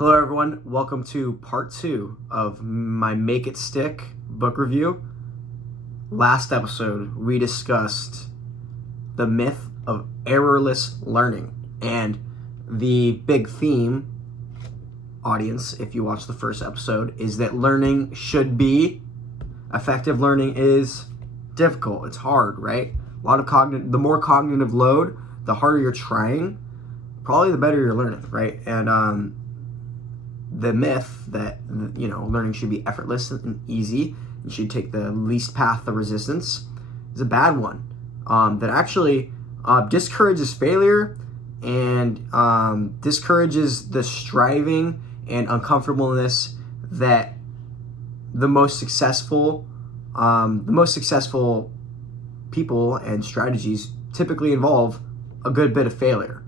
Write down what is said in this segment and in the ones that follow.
Hello everyone, welcome to part 2 of my Make It Stick book review. Last episode, we discussed the myth of errorless learning, and the big theme, audience, if you watch the first episode, is that learning should be, effective learning is difficult, it's hard, right? A lot of the more cognitive load, the harder you're trying, probably the better you're learning, right? And the myth that, learning should be effortless and easy, you should take the least path of resistance, is a bad one. That actually discourages failure and discourages the striving and uncomfortableness that the most successful people and strategies typically involve a good bit of failure.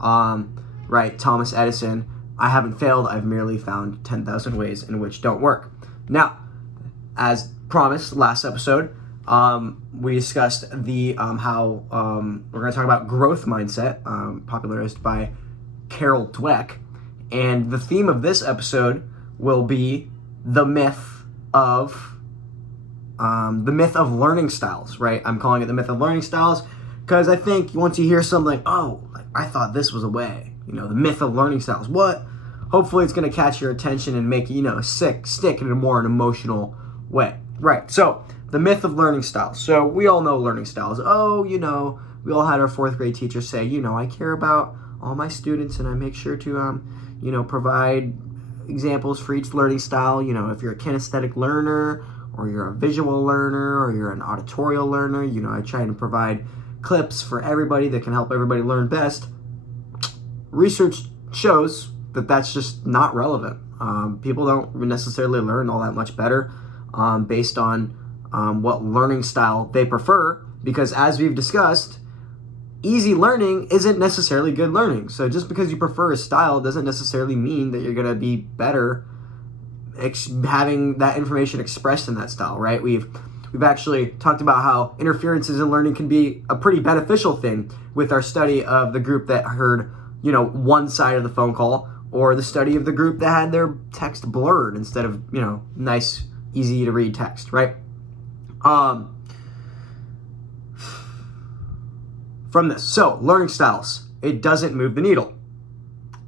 Right, Thomas Edison, I haven't failed, I've merely found 10,000 ways in which don't work. Now, as promised last episode, we discussed the how we're going to talk about growth mindset, popularized by Carol Dweck, and the theme of this episode will be the myth of learning styles. Right, I'm calling it the myth of learning styles because I think once you hear something, I thought this was a way. The myth of learning styles. What? Hopefully it's going to catch your attention and make you, stick in a more emotional way. Right. So, the myth of learning styles. So, we all know learning styles. We all had our 4th grade teacher say, I care about all my students and I make sure to, provide examples for each learning style. If you're a kinesthetic learner or you're a visual learner or you're an auditorial learner, I try to provide clips for everybody that can help everybody learn best. Research shows that that's just not relevant. People don't necessarily learn all that much better based on what learning style they prefer, because as we've discussed, easy learning isn't necessarily good learning. So just because you prefer a style doesn't necessarily mean that you're going to be better having that information expressed in that style, right? We've actually talked about how interferences in learning can be a pretty beneficial thing with our study of the group that heard one side of the phone call, or the study of the group that had their text blurred instead of, nice, easy to read text, right? From this, so learning styles, it doesn't move the needle.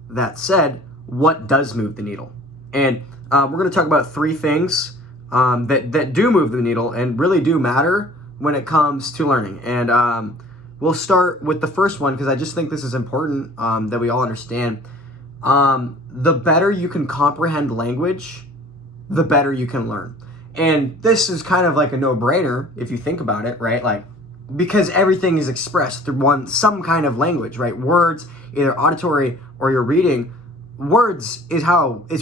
That said, what does move the needle? And we're going to talk about 3 things that do move the needle and really do matter when it comes to learning. And we'll start with the first one because I just think this is important that we all understand. The better you can comprehend language, the better you can learn. And this is kind of like a no-brainer if you think about it, right? Like, because everything is expressed through some kind of language, right? Words, either auditory or you're reading, words is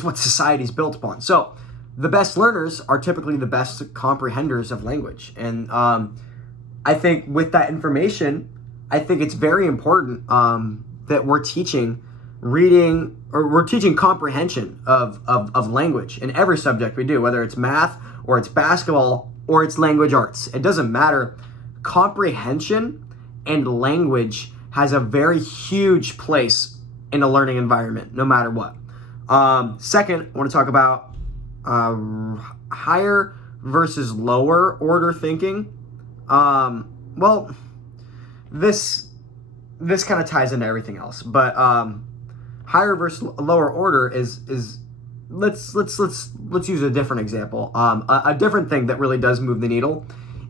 what society's built upon. So the best learners are typically the best comprehenders of language. And I think with that information, I think it's very important that we're teaching reading, or we're teaching comprehension of language in every subject we do, whether it's math or it's basketball or it's language arts. It doesn't matter. Comprehension and language has a very huge place in a learning environment, no matter what. Second, I want to talk about higher versus lower order thinking. This kind of ties into everything else, but higher versus lower order is let's use a different example. A different thing that really does move the needle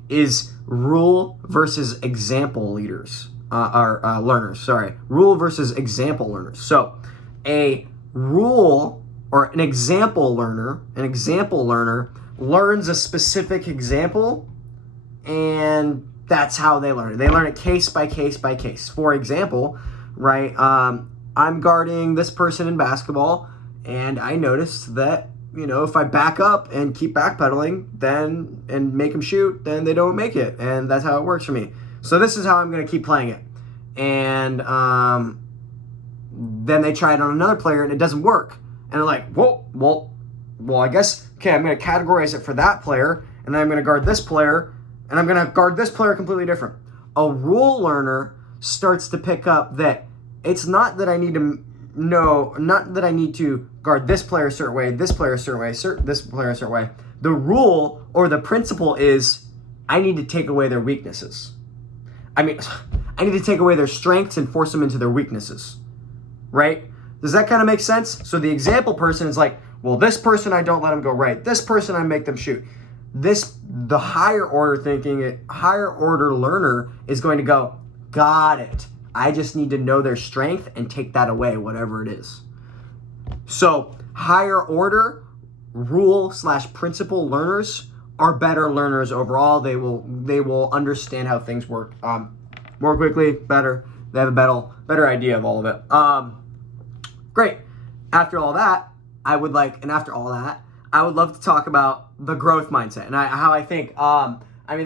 is rule versus example leaders learners. Sorry, rule versus example learners. So a rule or an example learner learns a specific example, and that's how they learn it. They learn it case by case by case. For example, right, I'm guarding this person in basketball, and I noticed that, if I back up and keep backpedaling and make them shoot, then they don't make it. And that's how it works for me. So this is how I'm going to keep playing it. And then they try it on another player, and it doesn't work. And they're like, well, I guess, okay, I'm going to categorize it for that player, and then I'm going to guard this player, and I'm going to guard this player completely different. A rule learner starts to pick up that it's not that I need to know, not that I need to guard this player a certain way, this player a certain way, this player a certain way. The rule or the principle is I need to take away their weaknesses. I mean, I need to take away their strengths and force them into their weaknesses, right? Does that kind of make sense? So the example person is like, well, this person I don't let them go right. This person I make them shoot. The higher order thinking, higher order learner is going to go, got it. I just need to know their strength and take that away, whatever it is. So higher order rule/principle learners are better learners overall. They will understand how things work more quickly, better. They have a better idea of all of it. Great. After all that, I would love to talk about the growth mindset and how I think.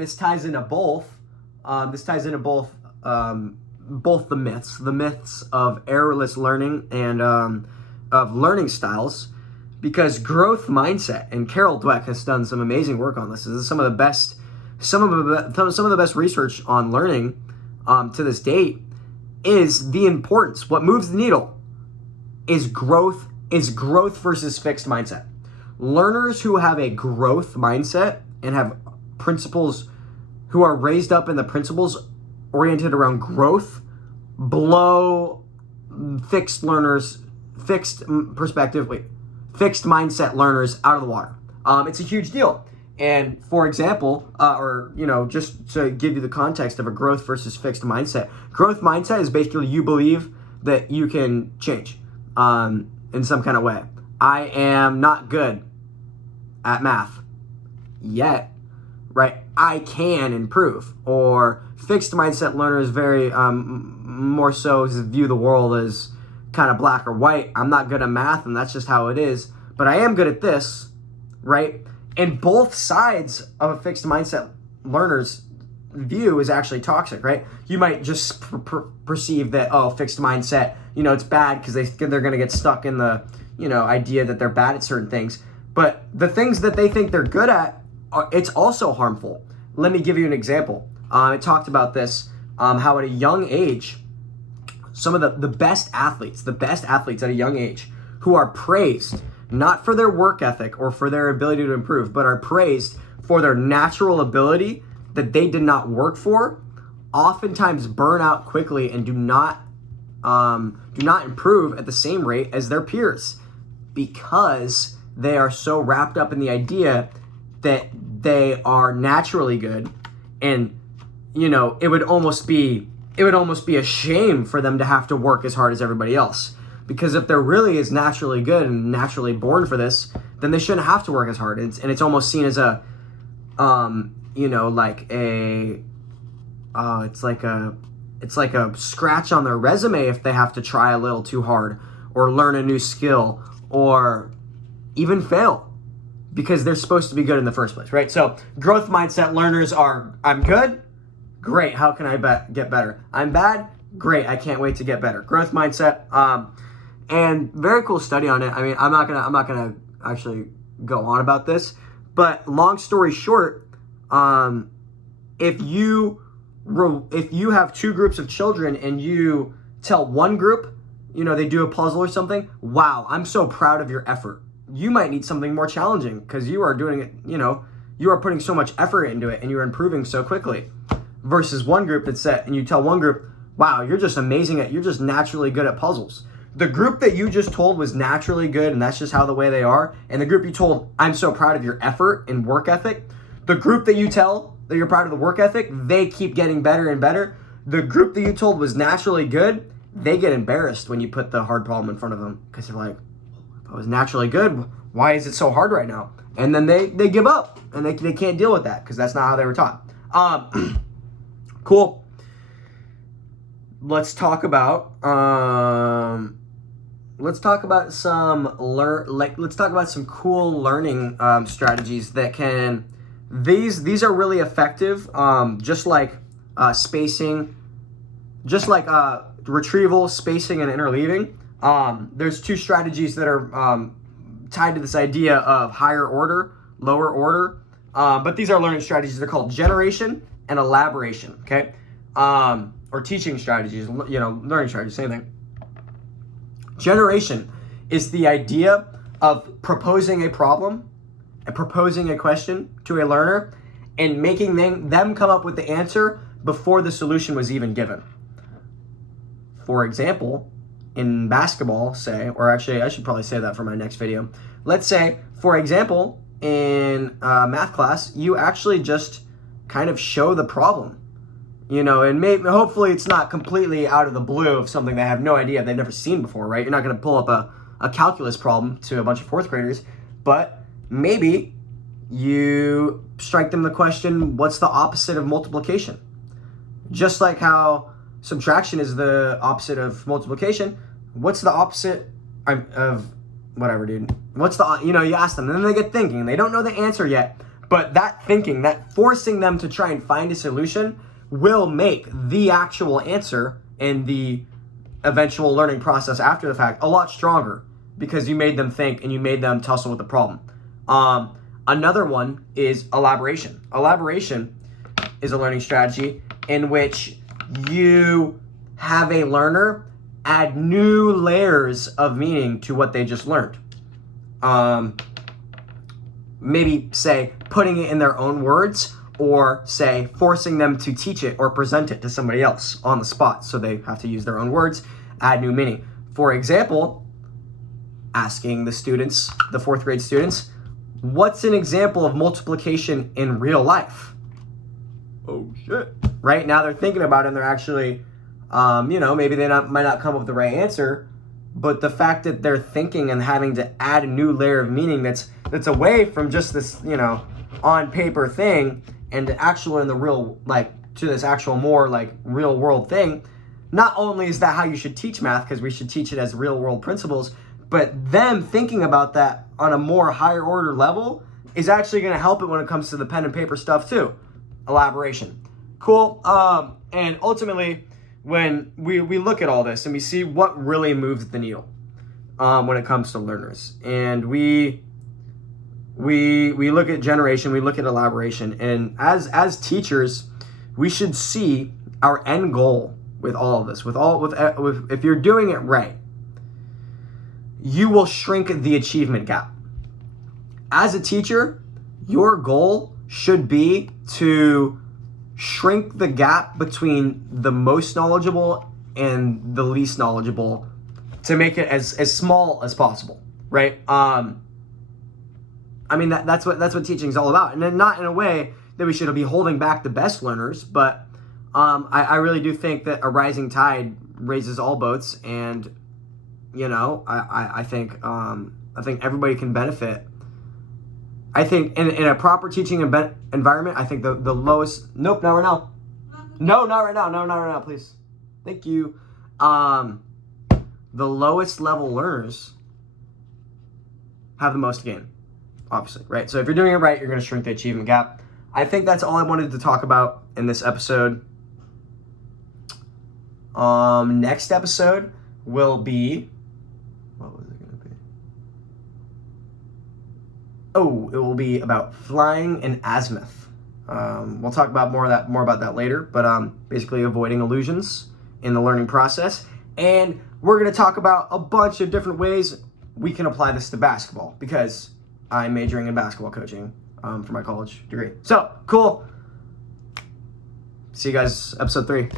This ties into both. Both the myths of errorless learning and of learning styles, because growth mindset, and Carol Dweck has done some amazing work on this. This is some of the best research on learning to this date. Is the importance, what moves the needle is growth versus fixed mindset. Learners who have a growth mindset and have principles, who are raised up in the principles oriented around growth, blow fixed mindset learners out of the water. It's a huge deal. And for example, just to give you the context of a growth versus fixed mindset, growth mindset is basically you believe that you can change in some kind of way. I am not good at math yet, right? I can improve. Or fixed mindset learners very more so view the world as kind of black or white. I'm not good at math and that's just how it is, but I am good at this, right? And both sides of a fixed mindset learner's view is actually toxic, right? You might just perceive that, fixed mindset, it's bad because they're going to get stuck in the, idea that they're bad at certain things. But the things that they think they're good at, it's also harmful. Let me give you an example. I talked about this, how at a young age, some of the best athletes at a young age who are praised not for their work ethic or for their ability to improve, but are praised for their natural ability that they did not work for, oftentimes burn out quickly and do not improve at the same rate as their peers, because they are so wrapped up in the idea that they are naturally good. And it would almost be a shame for them to have to work as hard as everybody else. Because if they're really is naturally good and naturally born for this, then they shouldn't have to work as hard. And it's almost seen as a, it's like a scratch on their resume if they have to try a little too hard or learn a new skill or even fail, because they're supposed to be good in the first place, right? So growth mindset learners are, I'm good, great, how can I get better? I'm bad, great, I can't wait to get better. Growth mindset, and very cool study on it. I'm not gonna actually go on about this, but long story short, if you have two groups of children and you tell one group, they do a puzzle or something, wow, I'm so proud of your effort. You might need something more challenging because you are doing it, you are putting so much effort into it and you're improving so quickly. Versus one group that's set, and you tell one group, wow, you're just you're just naturally good at puzzles. The group that you just told was naturally good and that's just how the way they are, and the group you told, I'm so proud of your effort and work ethic, the group that you tell that you're proud of the work ethic, they keep getting better and better. The group that you told was naturally good, they get embarrassed when you put the hard problem in front of them because they're like, I was naturally good, why is it so hard right now? And then they give up and they can't deal with that because that's not how they were taught. Cool. Let's talk about some cool learning strategies that can. These are really effective. Just like spacing, just like retrieval, spacing, and interleaving. There's two strategies that are tied to this idea of higher order, lower order. But these are learning strategies. They're called generation and elaboration. Okay. Or teaching strategies, learning strategies, same thing. Generation is the idea of proposing a problem and proposing a question to a learner and making them come up with the answer before the solution was even given. For example, in basketball, say, or actually I should probably say that for my next video. Let's say, for example, in math class, you actually just kind of show the problem. You know, and maybe hopefully it's not completely out of the blue of something they have no idea, they've never seen before, right? You're not going to pull up a calculus problem to a bunch of fourth graders, but maybe you strike them the question, what's the opposite of multiplication? Just like how subtraction is the opposite of multiplication, what's the opposite of whatever, dude? What's the, you know, you ask them, and then they get thinking. They don't know the answer yet, but that thinking, that forcing them to try and find a solution will make the actual answer and the eventual learning process after the fact a lot stronger because you made them think and you made them tussle with the problem. Another one is elaboration. Elaboration is a learning strategy in which you have a learner add new layers of meaning to what they just learned. Maybe say putting it in their own words, or say forcing them to teach it or present it to somebody else on the spot. So they have to use their own words, add new meaning. For example, asking the students, the fourth grade students, what's an example of multiplication in real life? Oh shit. Right now they're thinking about it and they're actually, you know, maybe they might not come up with the right answer, but the fact that they're thinking and having to add a new layer of meaning that's away from just this, you know, on paper thing and actual in the real, like, to this actual more like real world thing. Not only is that how you should teach math, because we should teach it as real world principles, but them thinking about that on a more higher order level is actually going to help it when it comes to the pen and paper stuff too. Elaboration. Cool. And ultimately, when we look at all this and we see what really moves the needle when it comes to learners, and we look at generation, we look at elaboration, and as teachers, we should see our end goal with all of this. With if you're doing it right, you will shrink the achievement gap. As a teacher, your goal should be to shrink the gap between the most knowledgeable and the least knowledgeable to make it as small as possible, right? I mean, that's what teaching is all about. And then not in a way that we should be holding back the best learners, but I really do think that a rising tide raises all boats, and you know, I think everybody can benefit. I think in a proper teaching environment, I think the lowest, nope, not right now. No, not right now. No, not right now, please. Thank you. The lowest level learners have the most gain, obviously, right? So if you're doing it right, you're going to shrink the achievement gap. I think that's all I wanted to talk about in this episode. Next episode will be, what was it going to be? Oh, it will be about flying in azimuth. We'll talk about more about that later, but basically avoiding illusions in the learning process. And we're going to talk about a bunch of different ways we can apply this to basketball, because I'm majoring in basketball coaching for my college degree. So, cool. See you guys, episode 3.